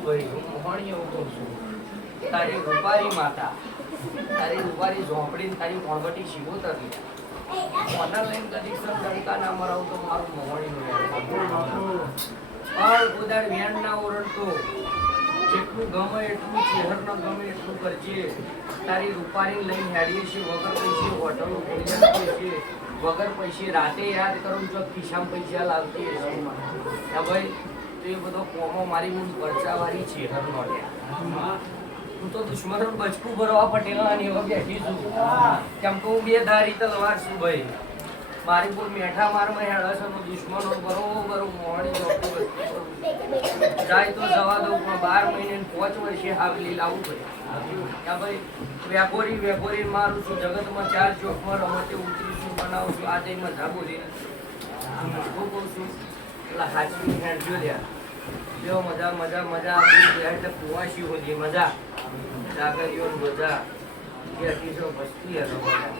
છું ભાઈ, હું મોહણી એવું કહું છું. તારી રૂપારી માતા, તારી રૂપારી ઝોપડી, તારી કોણવટી શિવો તરી ઓનલાઈન કદી સંડકા ના મરાવ તો મારું મોહણી નું પણ ઉદાર વેણ ના ઓરડતો, જેટલું ગમે એટલું શહેર ન ગમે એટલું કરજે. તારી રૂપારી લઈને હેડીએ છે વગર પૈસે હોટલો ખોલી છે, વગર પૈસે રાતે યાદ કરું જો ખિસ્સામાં પૈસા લાવતી હશે ભાઈ. તો એ બધો કોમો મારી હું ખર્ચાવાળી છે હરનો લ્યા. હું તો દુશ્મનો બચકું ભરવા પટેલાની એવા બેઠી છું, કેમ કે હું બે ધારી તલવાર છું ભાઈ. મારી બોલ મેઠા મારમાં હેડા છે તો દુશ્મનો બરોબર મોહણી જાય તો જવા દઉં, પણ 12 મહિને 5 વર્ષે હાવલી લાવવું પડે ક્યાં ભાઈ. વેપોરી મારું છું જગતમાં 4 ચોકમાં રમતે ઉતરી છું, બનાવું છું. આ જઈ મજા બોલી હું કહું છું એટલે હાચવી હેડજો લ્યા. જો મજા મજા મજા એટલે કુવાસી હોતી મજા, જાગરીઓ મજા એ 1800 વસ્તી હતો મજા.